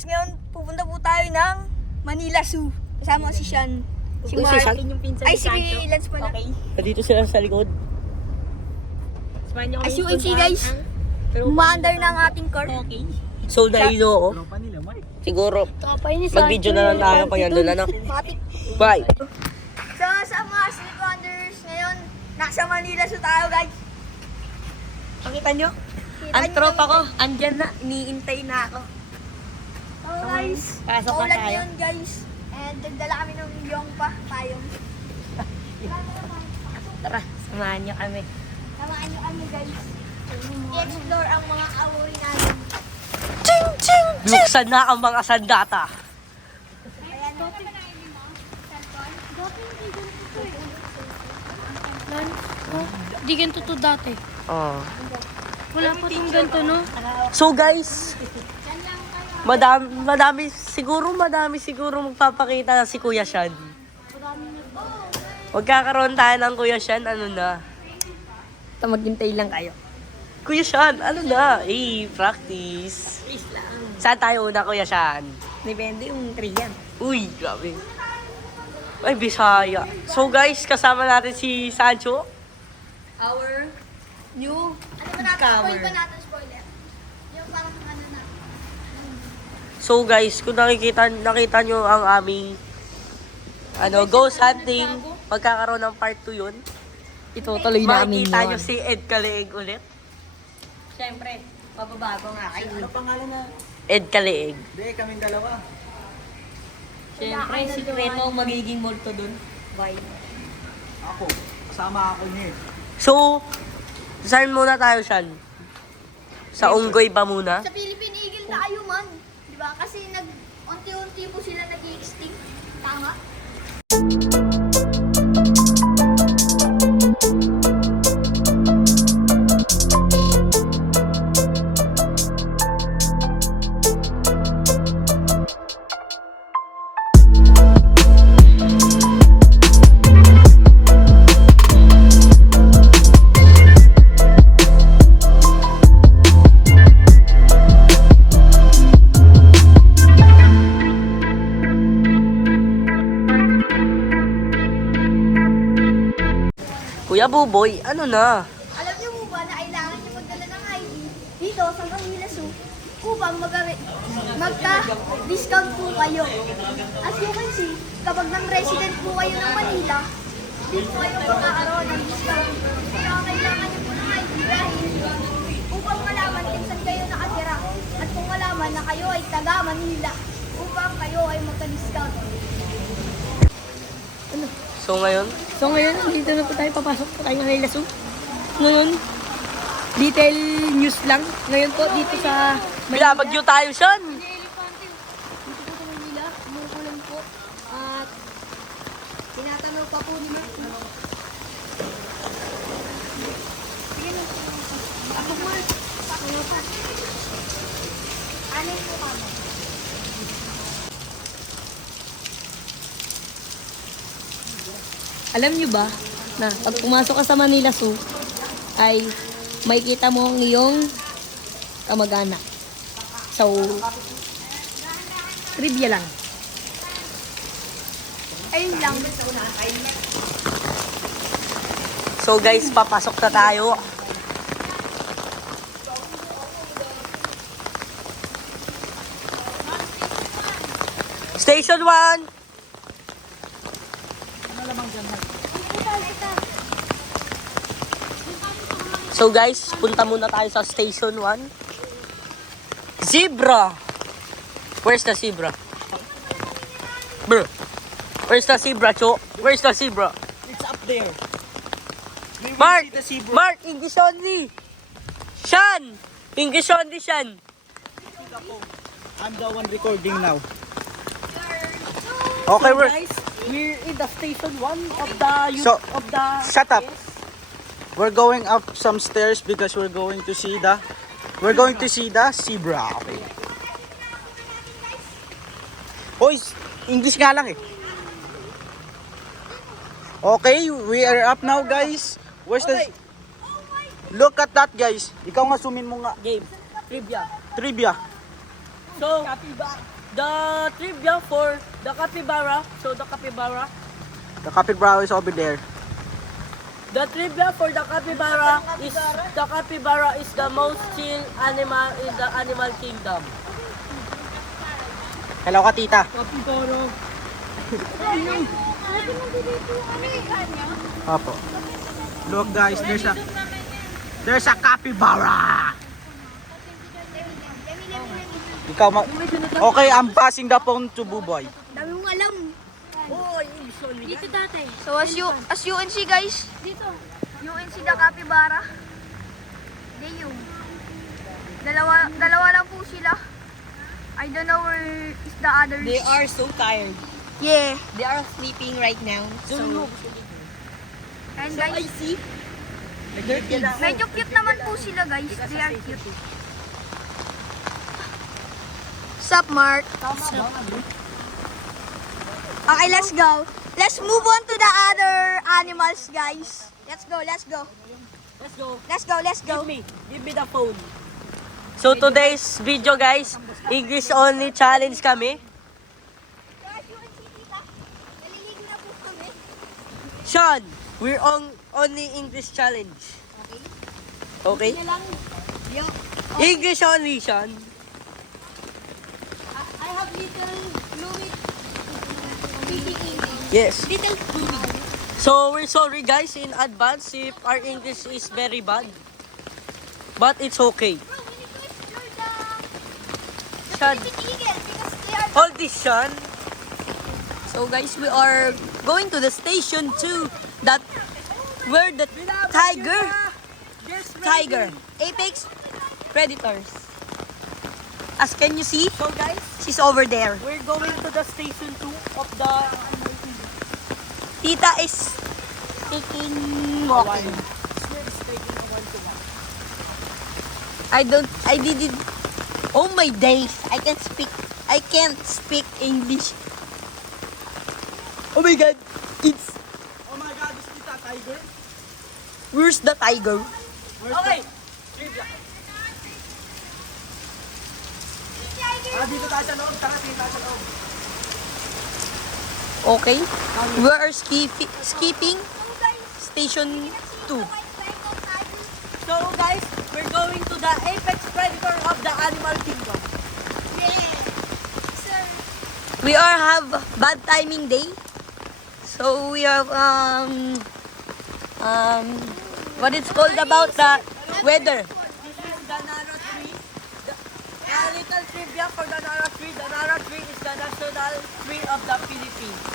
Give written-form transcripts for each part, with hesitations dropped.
Ngayon, pupunta po tayo ng Manila Zoo. Kasama si Sean. Si Mark. Ay, si Lance pala. Okay. Dito sila sa likod. As you can see guys, umaandar na ang ating car. Okay. So, dahil ako. Siguro, mag-video na lang tayo pag nandun na, no? Bye! So, sa mga Street Wonders, ngayon, nasa Manila Zoo tayo guys. Pakita nyo? Ang tropa ko, andyan na. Iniintay na ako. So guys, Pasok na maulan tayo. yun guys. And nagdala kami ng yung payong. Tara, samahan nyo kami. Samahan nyo kami guys. I-explore ang mga awuri namin. Buksan na ang mga sandata. Ayan. Di ganito to dati. Oh. Wala pa itong ganito, no? So guys, madami siguro magpapakita si Kuya Sean. Magkakaroon tayo ng Kuya Sean, ano na. Maghintay lang kayo. Kuya Sean, ano na? Practice. Please lang. Saan tayo una, Kuya Sean? Depende yung 3 yan. Uy, grabe. Ay, Bisaya. So guys, kasama natin si Sancho. Our new Ano ba natin? cover. Spoil ba natin spoiler? Yung parang ano na. So guys, kung nakita nyo ang aming ghost hunting, magkakaroon ng part 2 yun. Itutuloy namin Makikita nyo yun. si Ed Kaleeg ulit. Siyempre, mababago nga kayo. Ano pangalan na? Ed Kaleeg. Hindi, kaming dalawa. Siyempre, sikreto ang magiging multo dun. Bye. Ako. Kasama ako niya eh. So, saan muna tayo, Sean? Sa Unggoy ba muna? Sa Philippine Eagle tayo man. Di ba? Kasi unti-unti po sila nag-i-extinct. Tama? Kuya Buboy, ano na? Alam niyo po ba na kailangan niyo magdala ng ID dito sa Manila Zoo upang magka-discount po kayo. As you can see, kapag nang resident po kayo ng Manila, dito kayo magkakaroon ng discount. Kaya kailangan niyo po ng ID dahil upang malaman kung saan kayo nakatira at kung malaman na kayo ay taga Manila upang kayo ay magka-discount. So ngayon, So ngayon, dito na po tayo, papasok po tayo ng Manila Zoo. Ngayon, detail news lang. Ngayon po, dito sa binabagyo tayo, Sean. Dito po sa Manila, umuulan po. At tinatanong pa po ni Mark. Ako, Mark. Ano pa? Ano po kami? Alam nyo ba na pag pumasok ka sa Manila Zoo, ay makikita mo ang iyong kamag-anak. So, trivia lang. Ayun lang. So guys, papasok na tayo. Station 1. So guys, punta muna tayo sa Station 1. Zebra! Where's the zebra? Bro, where's the zebra, Cho? Where's the zebra? It's up there. We will Mark! see the zebra. Mark, English only! Sean! English only, Sean! I'm the one recording now. Okay, So guys, we're in the station 1 of the So, of the shut up. We're going up some stairs because we're going to see the zebra. Okay. Hoy, English nga lang eh. Okay, we are up now, guys. Where's the... Look at that, guys. Ikaw nga, sumin mo nga. game trivia. Trivia. So the trivia for the capybara. So the capybara. The capybara is over there. The trivia for the capybara is the most chill animal in the animal kingdom. Hello ka, tita. Capybara. Opo. Look, guys, there's a capybara. Ikaw okay, I'm passing the phone to Buboy. Dami mong alam. Dito dati. So as UNC guys, dito. UNC the Capybara. Yung dalawa lang po sila. I don't know where is the others. They are so tired. Yeah. They are sleeping right now. So, And guys, medyo cute naman po sila guys. They are cute. Sup, Mark? Okay, let's go. Let's move on to the other animals, guys. Let's go. Let's go. Give me the phone. so today's video guys, English only challenge kami. Sean, we're on only English challenge. Okay? English only, Sean. I have little fluid speaking English. Yes. Little fluid. So we're sorry guys in advance if our English is very bad. But it's okay. Bro, we need to explore the Sean, Pacific Eagle because they are hold this, Sean. So guys, we are going to the station 2 that where the tiger, apex predators. As can you see, So guys, she's over there. we're going to the station 2 of the Tita is taking walking. I didn't. Oh my days! I can't speak English. Oh my god! It's Oh my God, is kita tiger? where's the tiger? Okay. Dito tayo sa loob. Tara, dito tayo sa loob. Okay, we are skipping station 2. So guys, we're going to the apex predator of the animal kingdom. We are have bad timing day, so we have what it's called about the weather. This is the Nara tree. A little trivia for the Nara tree. The Nara tree is the national tree of the Philippines.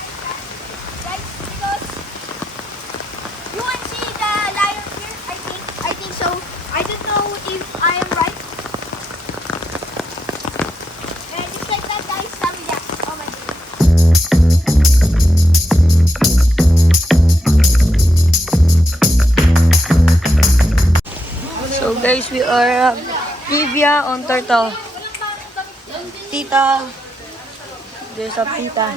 guys because you can see the lion here. I think so. I don't know if I am right. And just like that, guys, some gas. Oh my god. So guys, we are trivia on turtle. Tita, there's a tita.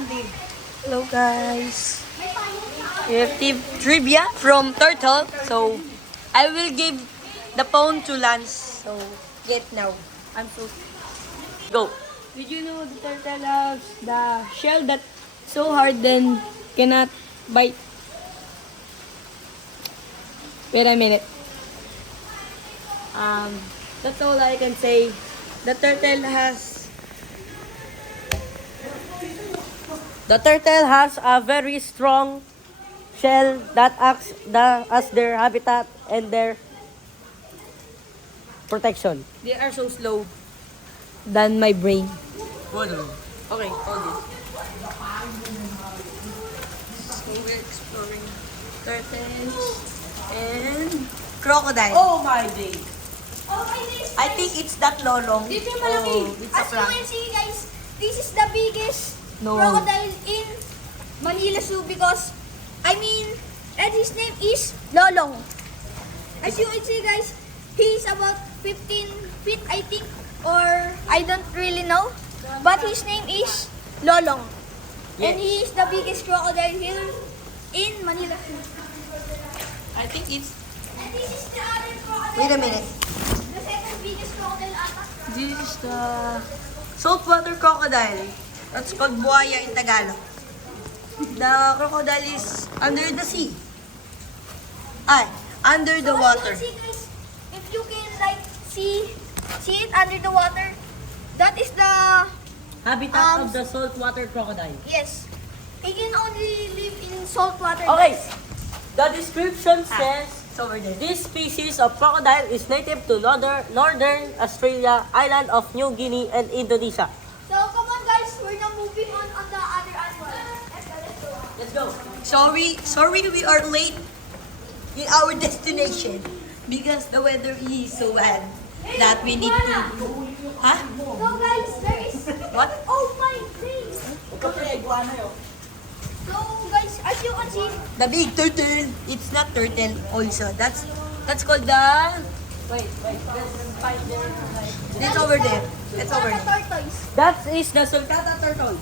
Hello guys. We have trivia from turtle. So I will give the phone to Lance. So get now. I'm so go. Did you know the turtle has the shell that so hard then cannot bite? Wait a minute. That's all I can say. The turtle has a very strong shell that acts as their habitat and their protection. They are so slow than my brain. Okay, hold it. So we're exploring turtles and crocodile. Oh my day! Okay, this I think it's that lolong. Dito yung malaki. Oh, it's a As you prank. can see guys, this is the biggest No. crocodile in Manila Zoo because, and his name is Lolong. As you can see guys, he is about 15 feet I think, or I don't really know. But his name is Lolong. And he is the biggest crocodile here in Manila Zoo. I think it's... And this is the other crocodile. Wait a minute. The second biggest crocodile ata. This is the saltwater crocodile. That's called buhaya in Tagalog. The crocodile is under the sea. Under the water. As you can see guys, if you can like see it under the water, that is the Habitat of the saltwater crocodile. yes. It can only live in salt water. Okay, guys. the description says It's over there. this species of crocodile is native to northern Australia, island of New Guinea, and Indonesia. So come on guys, we're now moving on the other animal. Let's go. Sorry we are late in our destination because the weather is so bad that we need to... Huh? So guys, there is What? oh my days. So guys, as you can see, The big turtle. It's not turtle also. That's called the... Wait. It's over there. It's over Sahara there. tortoise. That is the sulcata turtles.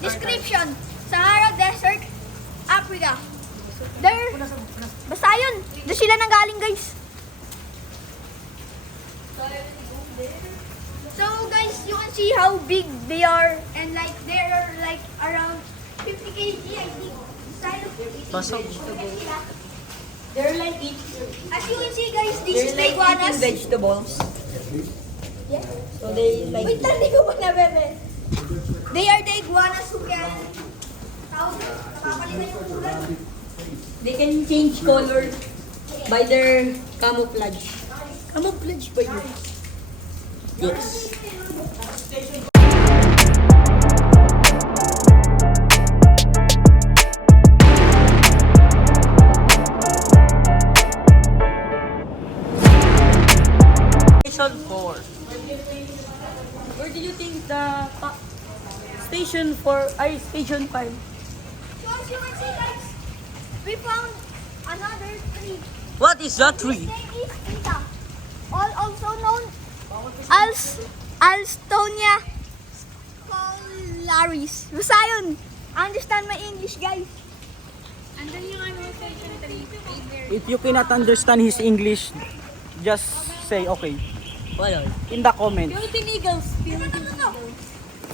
Description: Sahara Desert, Africa. Basta yun. Doon sila nanggaling guys. So guys, you can see how big they are and like they are like around 50 kg I think. Pasok. They're like eating... As you can see guys, this is They're the like iguanas. eating vegetables. Yeah. So they like... Wait lang, di ko pa nabebe. They are the iguanas who can nakakalitan yung ulan. They can change color by their camouflage. Camouflage ba yun? Yes. Station 4. Where do you think the station 4 ay station 5? So as you can see guys, we found another tree. What is that His tree? name is Ita, also known as Alstonia scolaris. Basta yun. Understand my English guys. Andun yung ano station 3. If you cannot understand his English, just say okay Wala. in the comment. Philippine Eagles. No.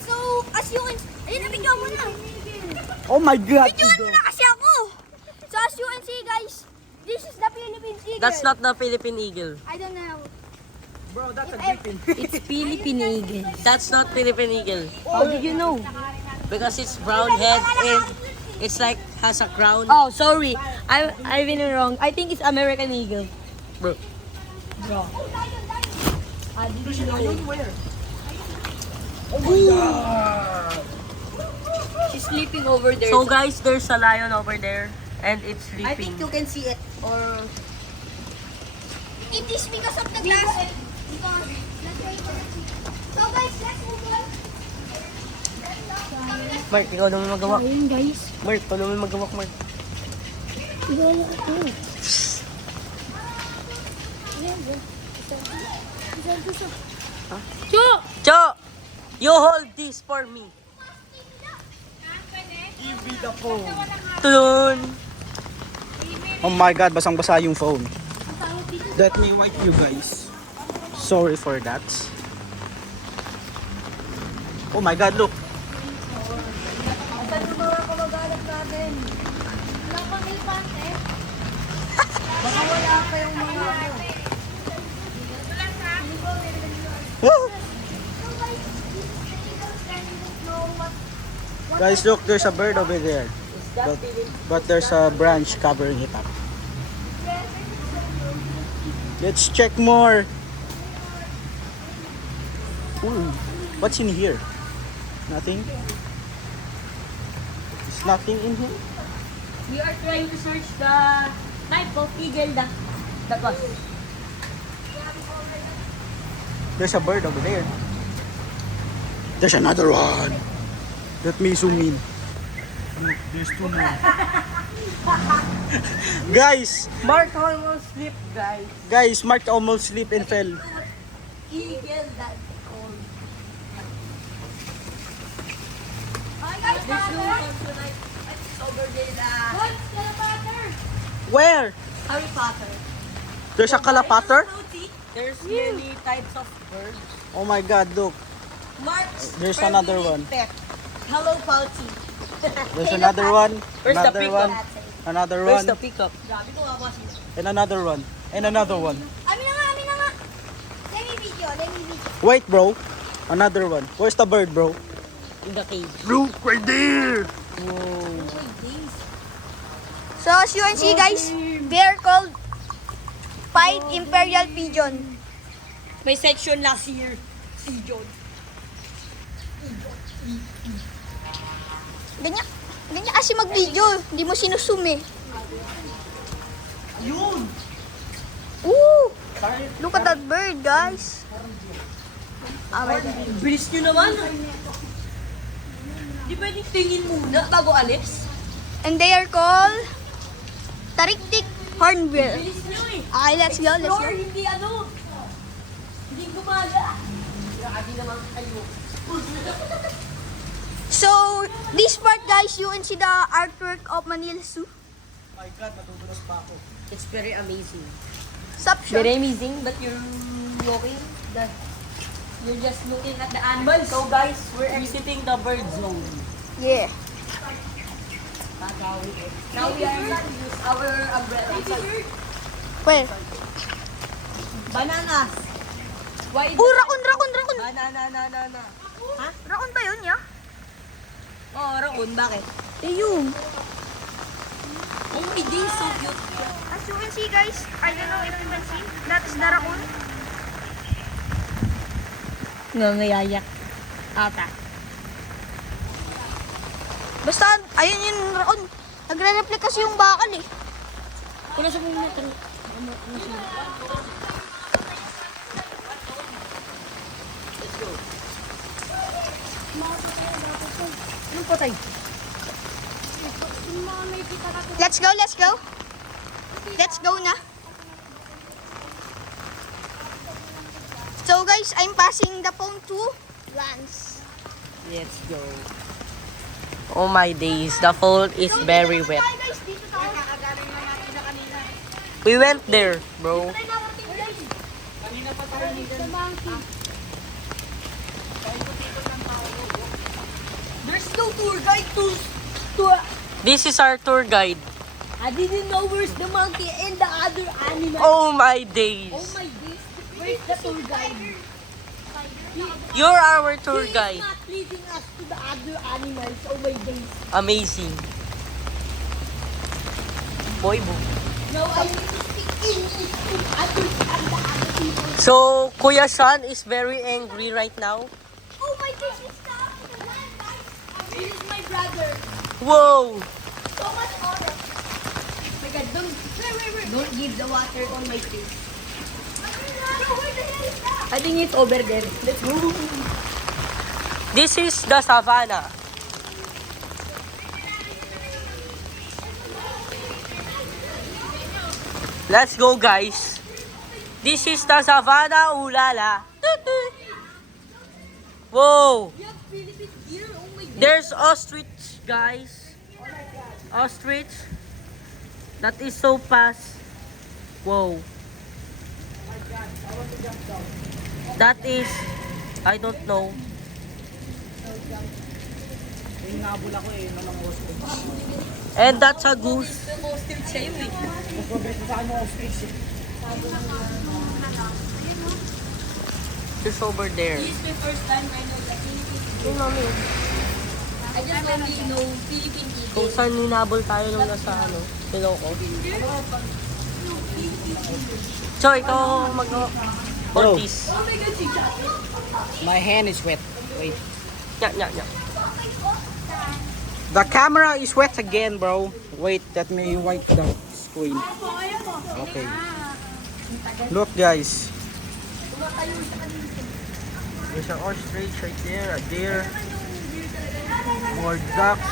So, as you can... Ayun, nabigyan mo na. Oh my God! Bigyan mo na kasi ako. So, as you can see guys, this is the Philippine eagle. That's not the Philippine eagle. I don't know. Bro, that's a If griffin. It's Philippine Eagle. That's not Philippine eagle. How did you know? Because it's brown head and it's like has a crown. Oh, sorry. I've been wrong. I think it's American Eagle. Bro. She's sleeping over there. So guys, there's a lion over there and it's I think sleeping. you can see it. Or It is because of the glass. So guys, let's move on. Mark, ikaw naman magawak. ayun guys. Mark, ikaw naman magawak, Mark. Cho! Cho! You hold this for me. Give me the phone. Tulun! Oh my God, basang-basa yung phone. Let me wipe you guys. Sorry for that. Oh my God, look. Saan yung mga kamag-anak natin? Wala pang elefante. Baka wala pa yung mga ano. Guys, look, there's a bird over there. But there's a branch covering it up. Let's check more. Ooh, what's in here? Nothing? There's nothing in here? We are trying to search the type of eagle that was. There's a bird over there. There's another one. Let me zoom in. Look, there's two more. Guys, Mark almost sleep, guys. Mark almost sleep and fell. Eagle that called. Guys, There's no one tonight. It's over there. Where? Harry Potter. There's a calapater? There's many types of birds. Oh my god, look. Mark's There's favorite another one. Pet. Hello, Pouchy. There's another one. Where's the Another peacock? one. Another Where's one. the peacock? Grabe ko nga sila. And another one. And another one. Amin na nga. Let me video. Wait, bro. Another one. Where's the bird, bro? In the cage. Look, right there. So as you can see guys, they are called Pied Imperial Pigeon. May section last year. Pigeon. Ganyan kasi mag-video. Hindi mo sinusum eh. Yun! Ooh! Look at that bird, guys. Oh my God. Bilis nyo naman. Di pwedeng tingin muna bago alis? And they are called Tariktik Hornbill. Bilis nyo eh. Okay, let's go. Explore, hindi ano. Hindi gumaga. Grabe naman kayo. So, this part guys, you can see the artwork of Manila Zoo. My god, matutulas pa ako. It's very amazing. Sup, Sean? Very amazing that you're walking. That you're just looking at the animals. So guys, we're exiting the bird zone. Yeah. Now we are not use our umbrella. Well, Bananas. Why oh, rakun. Banana. Rakun ba yun, ya? Oh, raccoon. Bakit? Eh, yun. Oh my day, so cute. As you can see guys, I don't know if you can see, that is the raccoon. Nangayayak. Ata. Basta, ayun yung raccoon. Nagre-reflect kasi yung bakal eh. Kung nasa mong metro. Anong patay? Let's go. Let's go na. So guys, I'm passing the phone to Lance. Let's go. Oh my days, the phone is very wet. We went there, bro. There's no tour guide to This is our tour guide. I didn't know where's the monkey and the other animal. Oh my days. Oh my days. Where's the tour guide? You're our tour He is guide. not leading us to the other animals. Oh my days. Amazing. Boy, boy. Now I need to speak English to understand the other people. So, Kuya Sean is very angry right now. Oh my gosh, it's coming. This is my brother. Whoa! So much orange. Oh my God, don't give the water on my face. Where the hell is that? I think it's over there. Let's go. This is the savannah. Let's go, guys. This is the savannah, ulala. Whoa! We have Philippines here. Oh my God. There's ostrich, guys. Ostrich. That is so fast. Whoa. That is, I don't know. Hinabol ako eh, ng mga ostrich. And that's a goose. Ostrich sa'yo eh. Progress sa akin yung ostrich eh. Just over there. This is my first time I know the Philippines. I just only know Philippine Kung eagle. saan ninabol tayo nung nasa ano, Ilocos. So, ikaw mag-Ortiz. Oh my God, si Jacket. My hand is wet. Wait. nya. The camera is wet again, bro. Wait, let me wipe the screen. Okay. Look, guys. There's an ostrich right there, a deer, more ducks,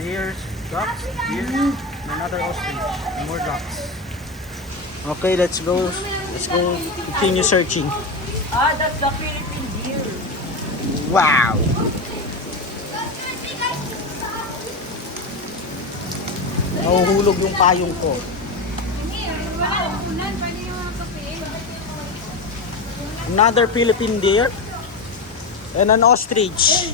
deer, another ostrich, more ducks. Okay, let's go. Let's go continue searching. Ah, that's the Philippine deer. Wow. Nahuhulog yung payong ko. Another Philippine deer and an ostrich.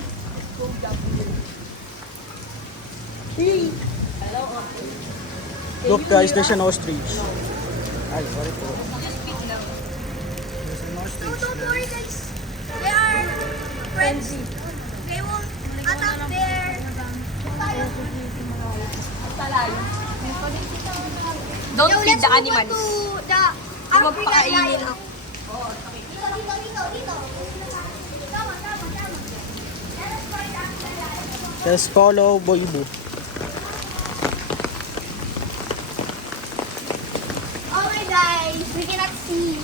Look guys, there's an ostrich. Ay, sorry po. There's an ostrich. Don't worry guys. They are friends. They won't attack their Don't Yo, feed let's the move on animals. to the Huwag African pakainin. lion. Dito. Tama. Let us find the African lion. Let's follow Boibu. Okay guys, we cannot see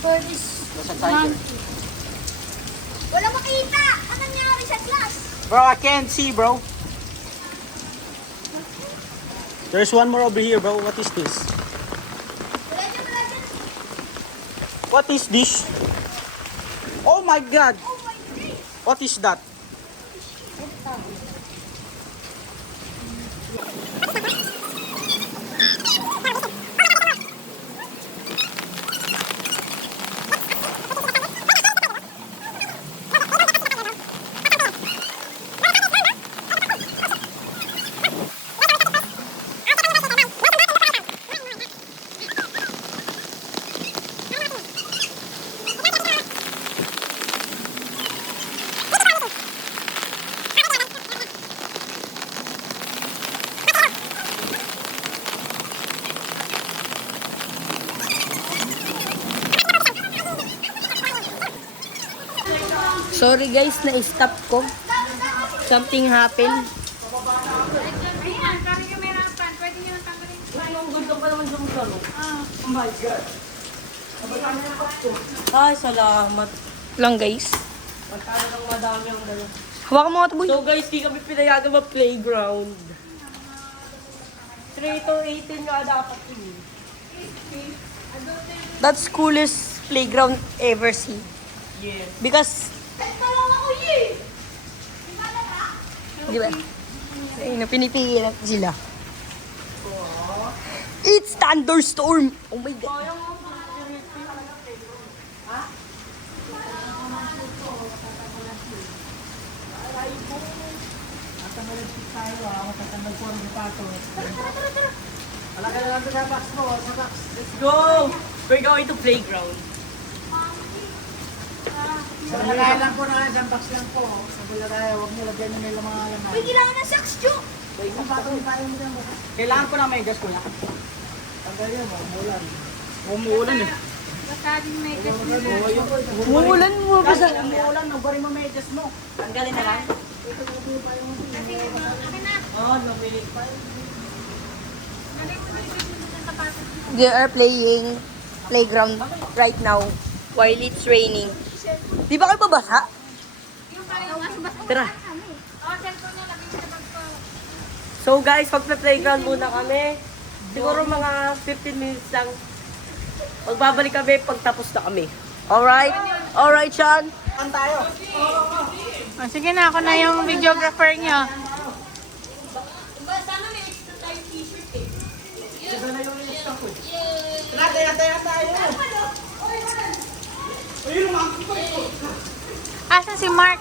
for this monkey. Wala makita! Ano nangyari sa class? Bro, I can't see, bro. There's one more over here, bro. What is this? Wala dyan. What is this? Oh my god! Oh my days! What is that? Sorry guys, na-stop ko. Something happened. Ay, salamat. Lang guys. Pagkano ng madami ang dalawa. Hawakan mo nga ito, boy. So guys, di kami pinayagan mag-playground. 3 to 18 nga dapat yun. That's coolest playground ever seen. Yes. Because, Talaga ko yun! di ba? Ayun, pinipigil natin sila. It's thunderstorm! Oh my God. Let's go! We're going to playground. Lagay lang po na nga, isang box lang po. Sabi na tayo, huwag niyo lagyan nila mga laman. Uy, kailangan ng socks, Jo! Kailangan ko na may gas ko na. Tanggal yan, umulan. Umuulan eh. Umuulan mo ba sa... Umuulan, nagbarin mo may gas mo. Tanggalin na lang. Oh, nabili pa. They are playing playground right now while it's raining. Di ba kayo pabasa? Tara. So guys, pagpa-playground muna kami. Siguro mga 15 minutes lang. Magbabalik kami pagtapos na kami. Alright? Alright, Sean? Oh, sige na, ako na yung videographer niyo. Asan si Mark?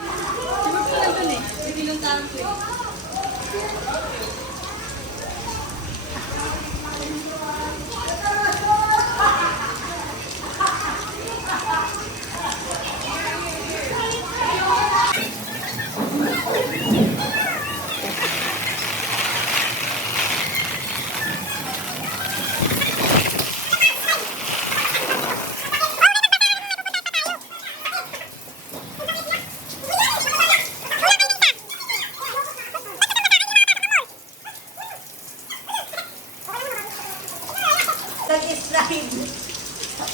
slide.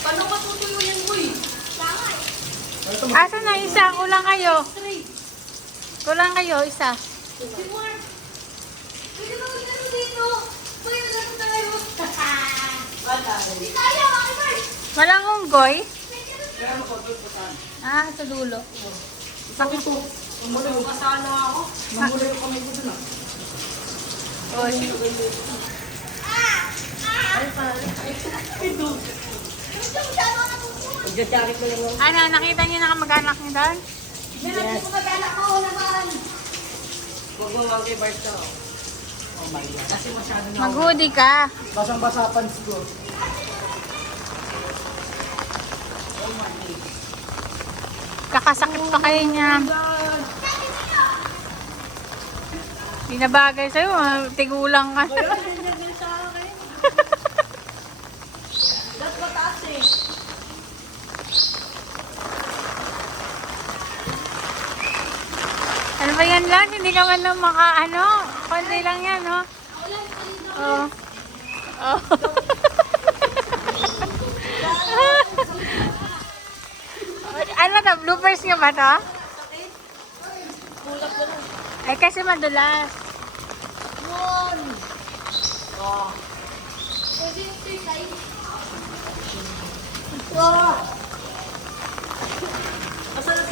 Paano matutuyo yan, boy? Asan na isa? Kulang kayo. Kulang kayo, isa. Si Mark. Pwede ba magkano dito? Boy, magkano tayo? Hindi tayo, okay, Mark. Walang unggoy? Sa dulo. Sakit po. Mamulay ka sana ako. Mamulay yung kamay ko dun ah. Gusto mo siya mga natutunan. Magdadarik mo lang ako. Ano, nakita niyo na kamag-anak niyo doon? Hindi ko mag-anak ako naman. Huwag mo mga kay Bart na. Kasi masyado na ako. Mag-hoodie ka. Basang-basa pants ko. Kakasakit pa kayo niya. Hindi na bagay sa'yo. Tigulang ka. That's mataas eh. Ano ba yan lang? Hindi ka man lang maka-ano. Konti lang yan, no? Oh. Oh. Ano to? Bloopers nga ba to? Ay, kasi madulas. Pwede yung exercise.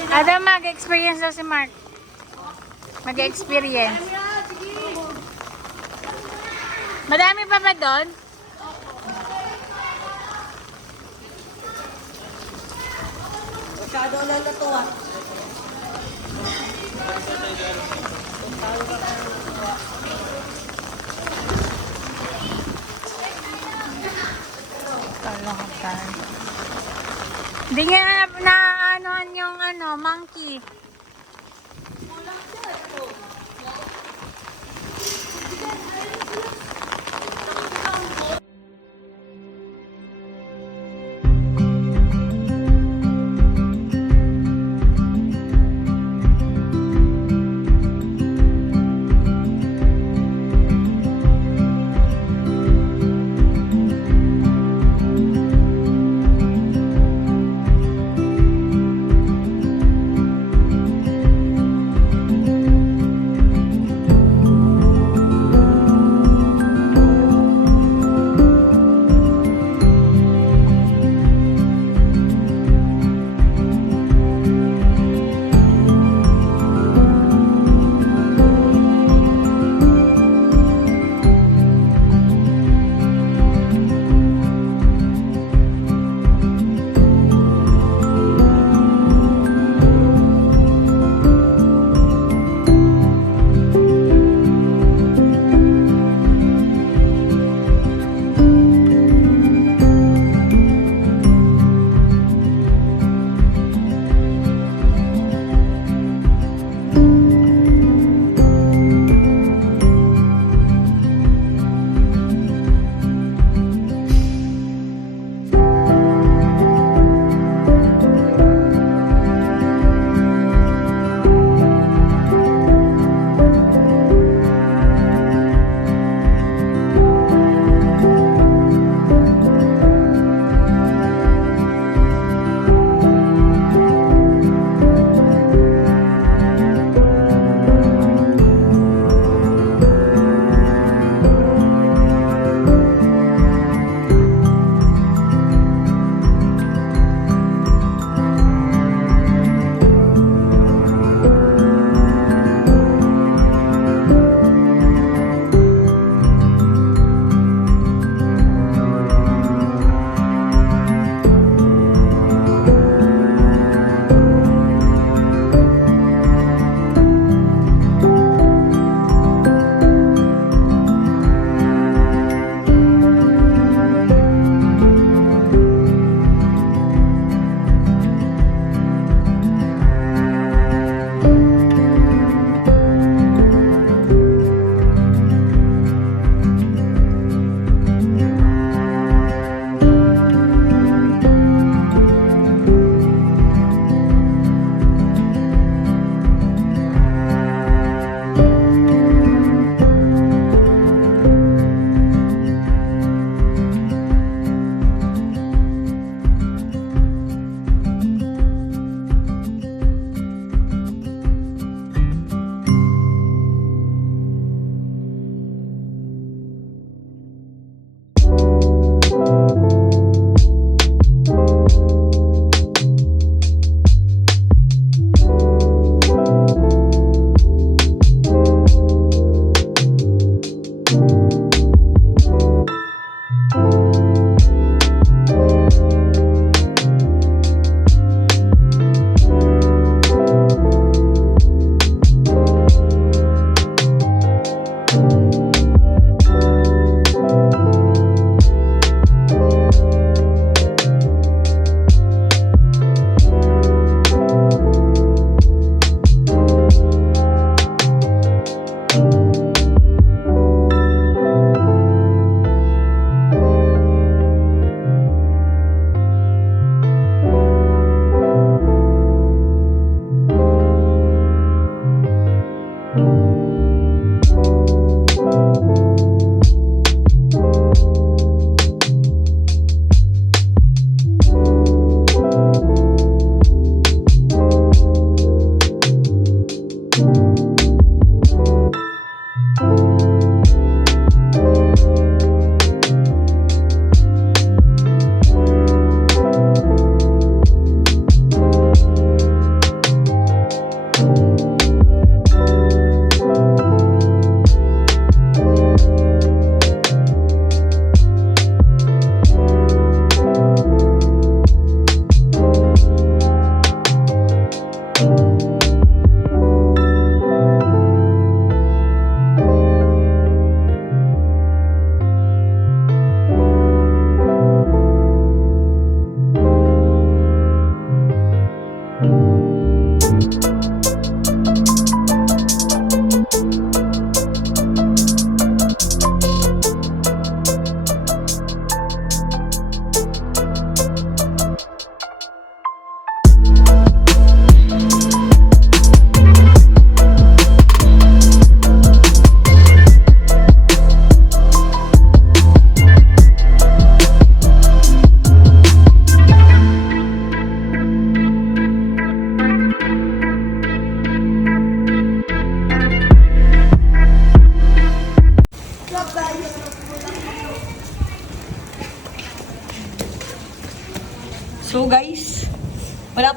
Ada mag-experience daw si Mark. Mag-experience. Madami pa ba doon? Masyado na na to ah. Kalokohan. Hindi nga na anohan yung monkey.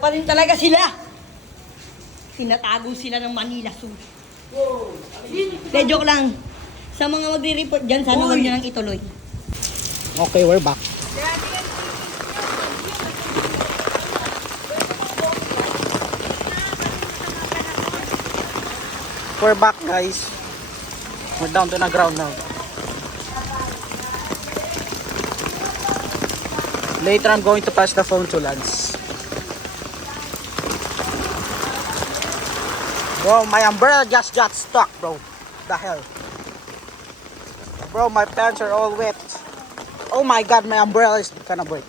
pa rin talaga sila. Tinatago sila ng Manila Zoo. De, joke lang. Sa mga magre-report dyan, sana huwag nyo nang ituloy. Okay, we're back. We're back, guys. We're down to the ground now. Later, I'm going to pass the phone to Lance. Bro, my umbrella just got stuck, bro. The hell? Bro, my pants are all wet. Oh my god, my umbrella is gonna break.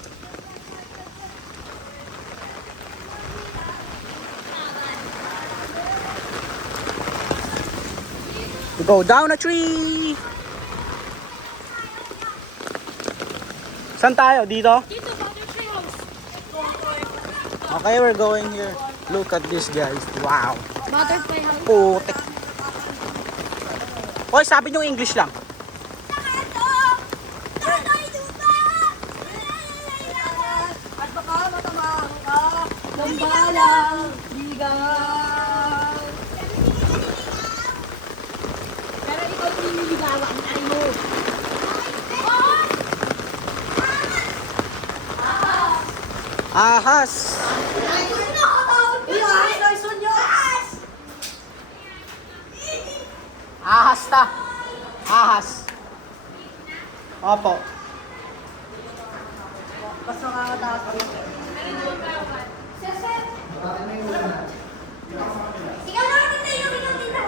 We go down a tree. Saan tayo? Dito? Okay, we're going here. Look at this, guys. Wow. Butterfly house. Putik. Hoy, sabi nyo English lang. At baka matamang ka ng balang ligaw. Pero ikaw piniligawan tayo. Ahas. Ahas ta. Ahas. Opo. Basta makakatakas kami. Ikaw na rin tayo yung dito.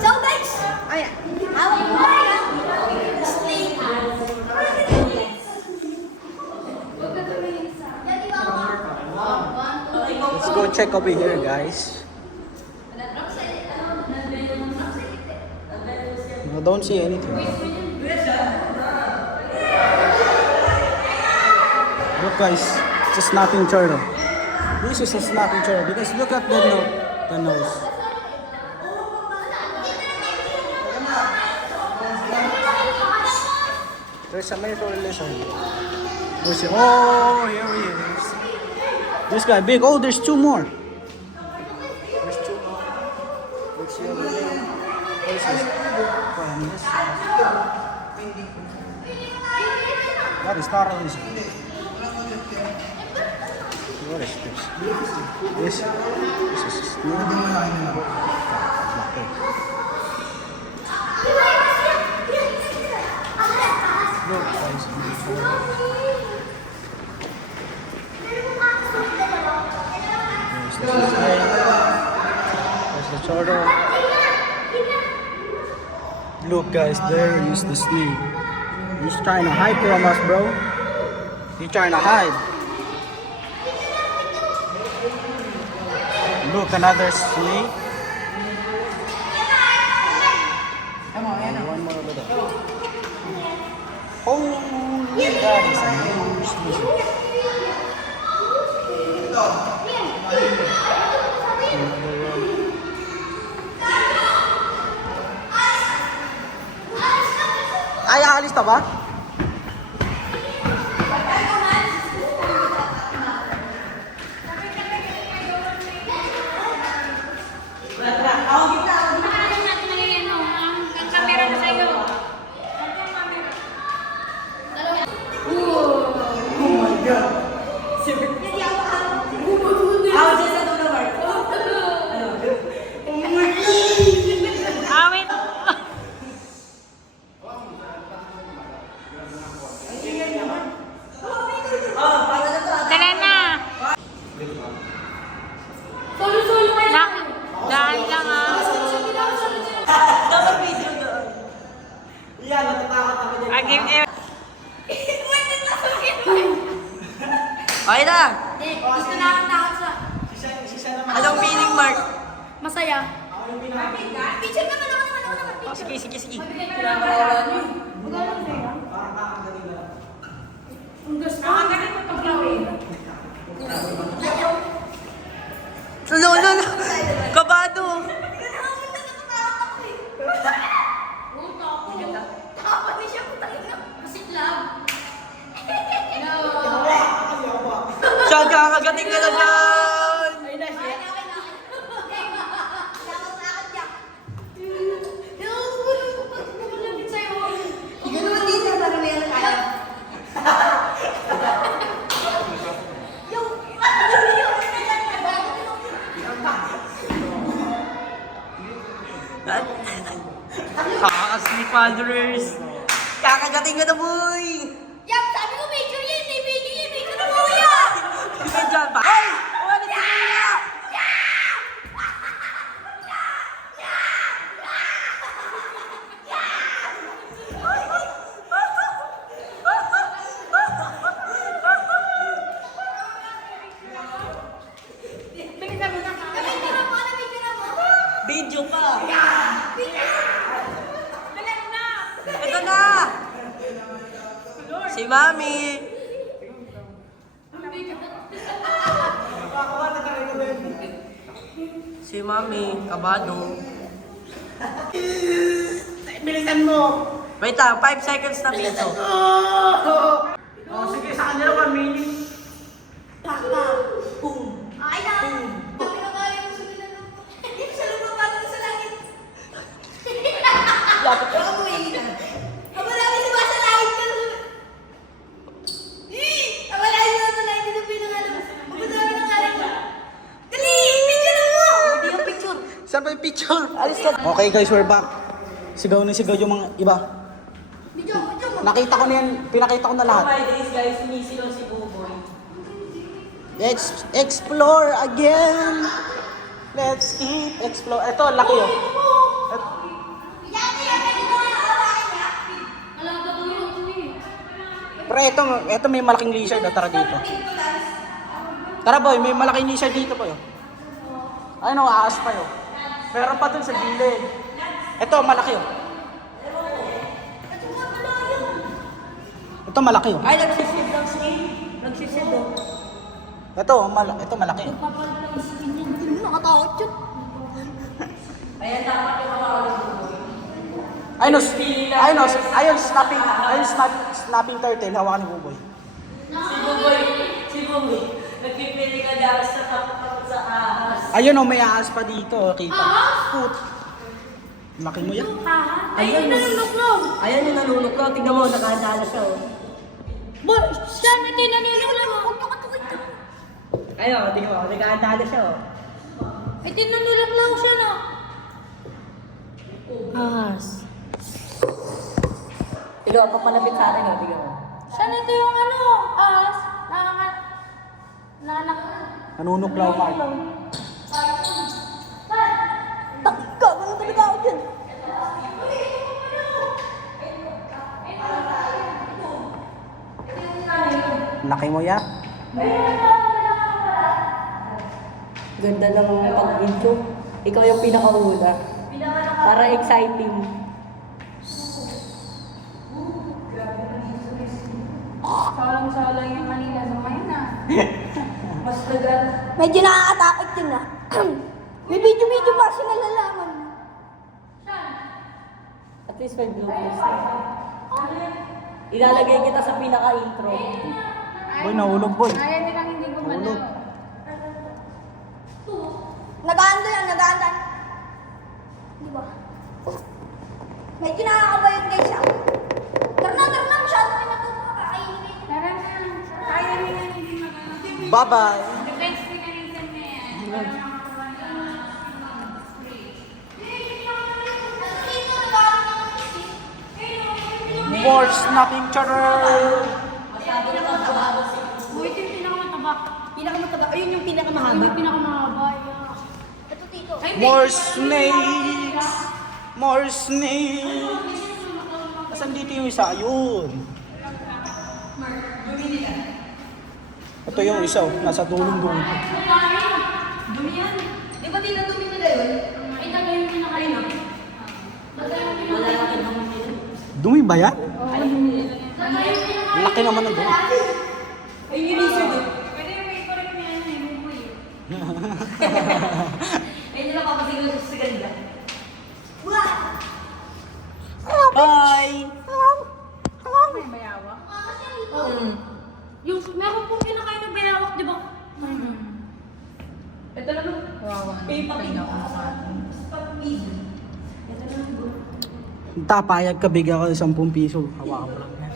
So guys, Ay, hawak mo yan. Snake. Let's go check over here, guys. I don't see anything. Look, guys, it's a snapping turtle. This is a snapping turtle because look at the nose. There's a miracle lizard. Oh, here he is. This guy big. Oh, there's two more. There's two more. Let's see over there. What is this? That is not a lizard. What is this? This is a snake. Look, guys. There's the snake. There's the turtle. Look, guys, there is the snake. He's trying to hide from us, bro. He's trying to hide. Look, another snake. One more over there. Holy, that is a huge lizard. Ay, aalis na ba? Awit. Tara na. Daan lang ah. I give you. Okay na. Gusto na akong takot sa... Anong feeling, Mark? Masaya. Picture naman ako naman. Oh, sige, sige, sige. No, no, no. Kabado. Shut followers. Kakagating ko na, boy! Yap, sabi ko video yun, video na po yan! Sige dyan ba? Ay! Wala si Kuya! Video pa! Ito na! Si Mami! Si Mami, kabado. Bilisan mo! Wait lang, 5 seconds na video. Oh, sige, sa kanila 1 minute. Ay na! Sabi ko nga yung sumilan ng... Sa lupa parang sa langit. Baka buhay na. Aba namin sumasalahit ka. Aba namin sumasalahit ka sa pinangalan. Aba namin ang alam ko. Dali! Picture na mo! Hindi yung picture. Saan ba yung picture? Alis ka. Okay guys, we're back. Sigaw na sigaw yung mga iba. Video mo! Nakita ko na yan, pinakita ko na lahat. My days guys, sumisigaw si Buboy. Let's explore again. Let's keep explore. Ito, laki oh. Pero ito may malaking lizard na tara dito. Tara boy, may malaking lizard dito po yun. Ayun o, aas pa yun. Meron pa dun sa gilid. Ito, malaki oh. Ito malaki oh. Ay, nagsisid lang si Nagsisid daw. Ito, malaki. Nakatakot yun. Ayan, dapat yung mga snapping turtle, hawakan ni Buboy. Si Buboy, nagpipili ka dahil sa tapos sa ahas. Ayun oh, may ahas pa dito, kita. Put. Laki mo yan. Ayan, ayan yung nanunuklaw. Tingnan mo, nakahanda na siya. Oh. Saan natin nanuluklaw? Ayun, tingnan mo, nakahanda na siya. Oh. Ay, tinanuluklaw siya na. Ahas. Tingnan mo, papalapit sa atin. Oh. Tingnan mo. Saan ito yung ano? As? Nanak. Nanunuklaw Mark. Takka, ano talaga ako dyan? Laki mo yan. Ganda ng pag-video. Ikaw yung pinakauna. Para exciting. Salang-salang yung kanina sa na. Mas nagal. Medyo nakakatakot yun ah. May video pa siya nalalaman. At least may bloopers. Ilalagay kita sa pinaka-intro. Boy, nahulog boy. Ayaw nilang hindi gumalaw. Hulog. Nag-aanda yan, nag-aanda. Di ba? Medyo nakakabayot guys ah. Tara na, masyado kayo natutuwa. Kakainin. Tara na. Ayaw nilang hindi magalaw. Bye-bye. Defense mechanism na yan. More snapping chatter. Uy, ito yung pinakamataba. Pinakamataba. Ayun yung pinakamahaba. Yung pinakamahaba. Yeah. Ito tito. More snakes. More snakes. Asan dito yung isa? Ayun. Ito yung isa, oh. Nasa dulong-dulong. Dumi yan. Di ba tinadumi nila yun? Ay, taga yung pinakaina. Taga yung pinakaina. Dumi ba yan? Oo, dumi. Taga yung pinakaina. Laki naman na doon. Ayun yung lizard. Pwede yung may correct niya yan eh. Buboy. Ayun yung nakapasigaw sa ganda. Bye! May bayawak. Yung meron pong kinakain ng bayawak, di ba? Ito lang. Wawa. Tapayag ka, bigyan ka ng 10 piso. Hawakan mo lang yan.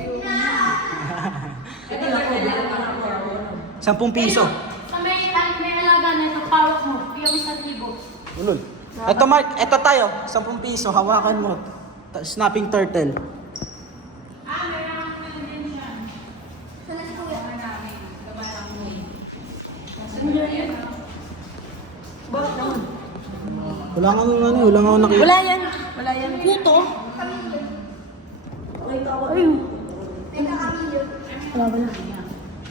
10 piso. Sa may alaga na yung pawak mo, yung 1,000. Ulol. Ito Mark, ito tayo. 10 piso, hawakan mo. Snapping turtle. Sana si Kuya. Wala nga nakita. Wala yan. Wala yan. Puto.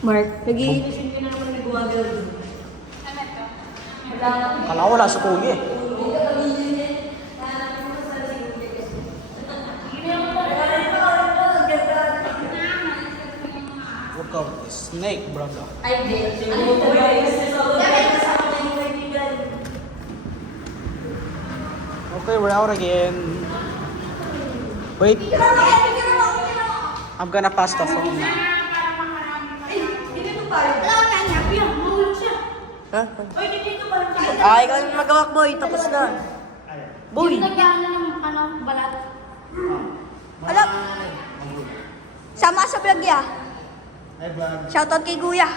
Mark, nag-iinusin ka na naman nag-uwagaw. Kala ko wala si Kuya eh. Look out, snake, brother. Ay, di. Ano ito guys? Okay, we're out again. Wait. I'm gonna pass the phone now. Ha? Ah, ikaw yung magawak, boy. Tapos na. Boy. Nagyan na ng balat. Alam. Sama sa vlog ya. Shoutout kay Kuya.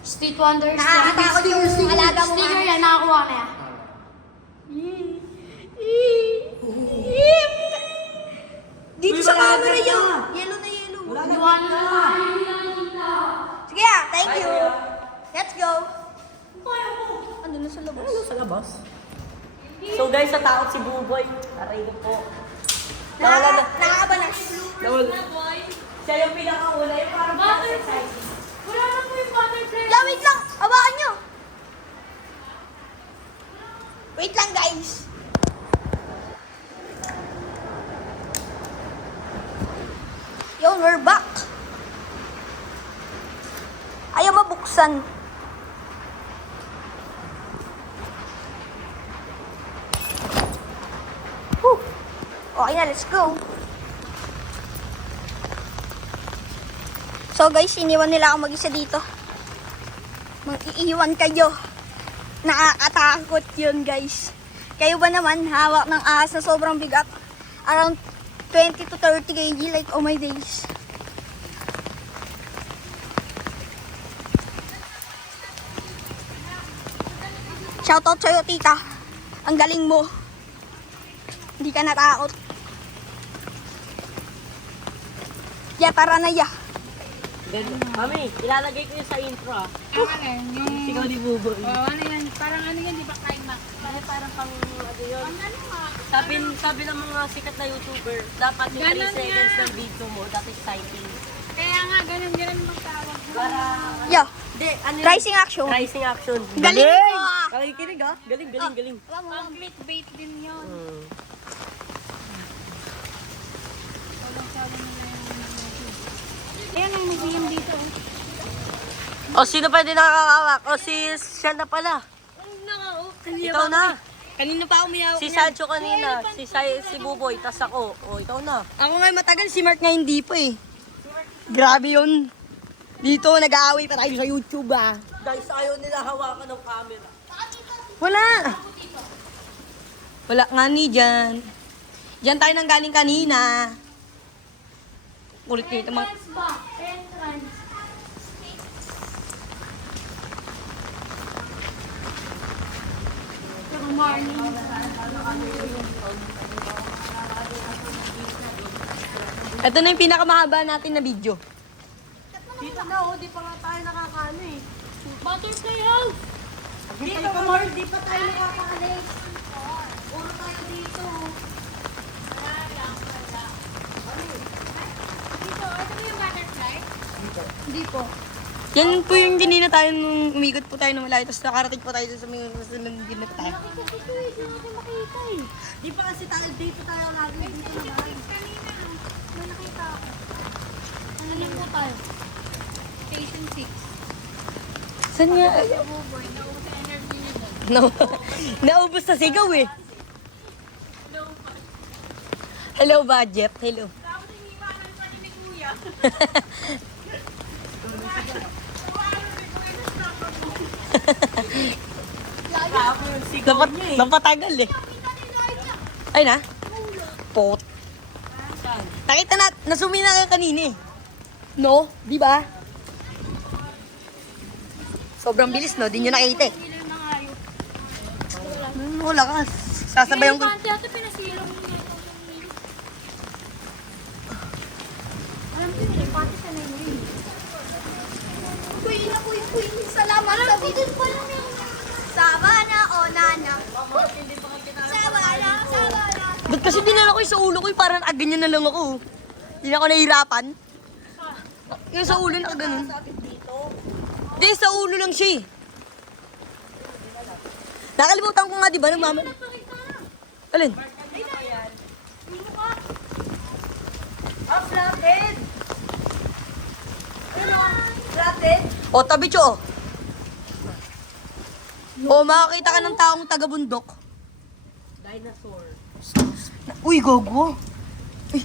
Street Wonders. Nakakatakot yung alaga mo. Sticker yan, nakakuha na yan. Dito sa camera yun. Yellow na yellow. Iwanan na lang. Sige ah, thank you. Let's go. Ano na sa labas? Sa labas. So guys, sa taot si Buboy. Aray ko po. Nakakabanas. Siya yung pinakauna. Yung parang exciting. Wala na po yung butterfly. Wait lang. Hawakan nyo. Wait lang guys. Yo, we're back. Ayaw mabuksan. Whew. Okay na, let's go. So guys, iniwan nila ako mag-isa dito. Mag-iiwan kayo. Nakakatakot yun guys. Kayo ba naman hawak ng ahas na sobrang bigat? Around 20 to 30 kg, like oh my days. Shoutout sa'yo tita. Ang galing mo. Hindi ka natakot. Ya, tara na ya. Mami, ilalagay ko yun sa intro ah. Sigaw ni Buboy. Ano yan? Parang ano yan, di ba climax? Parang pang ano yun. Sabi ng mga sikat na YouTuber, dapat yung 3 Ganon seconds yan. ng video mo, that is exciting. Kaya nga, ganun magtawag. Para, Ya, hindi, ano yun? rising action. Rising action. Galing mo ah. Nakikinig ah. Galing. Pang clickbait din yun. Ayan ang museum dito. O, sino pwede nakakawak? O, siya na pala. Ikaw na. Kanina pa ako umiyaw. Si Sancho kanina, si Buboy, tas ako. O, ikaw na. Ako nga matagal, si Mark nga hindi pa eh. Grabe yun. Dito, nag-aaway pa tayo sa YouTube ah. Guys, ayaw nila hawakan ng camera. Wala. Wala nga ni dyan. Diyan tayo nang galing kanina. Kulit nito mga... Entrance ba? Entrance. Good morning. Ito na yung pinakamahaba natin na video. Dito na, oh, di pa nga tayo nakakaano eh. Butterfly house. Dito, Mark, di pa tayo nakakaalis. Puro tayo dito. Dito, ito mo yung butterfly? Hindi po. Yan po yung kanina tayo nung umikot po tayo ng malayo. Tapos nakarating po tayo sa mga sunod na tayo. Dito eh, sino natin makita eh. Di pa kasi tayo dito tayo lagi. Dito na tayo. Kanina, may nakita ako. Ano lang po tayo? Station 6. Saan nga? Buboy, naubos ang energy niya doon. No. Naubos na sigaw eh. Hello, budget. Hello. Tapos iniwanan pa ni Kuya. Grabe yung sigaw niya eh. Napatagal eh. Ay na? Pot. Nakita na, nasumi na kayo kanina eh. No? Di ba? Sobrang bilis no, di nyo nakita eh. Nila yung mga ayot. Wala ka. Sasabayan ko. Yung panty ito, pinasilong niya ito. Alam ko yung pati sa nene. Kuy na kuy. Salamat sa video. Sabana o nana. Sabana. Ba't kasi dinala ko yung sa ulo ko, parang ganyan na lang ako. Hindi na ako nahihirapan. Yung sa ulo na ganun. Hindi, sa ulo lang siya eh. Nakalimutan ko nga, di ba, ng mama? Alin? Flatted! Ano? Flatted? O, tabi cho. O, makakita ka ng taong taga-bundok. Dinosaur. Uy, gogo. Uy.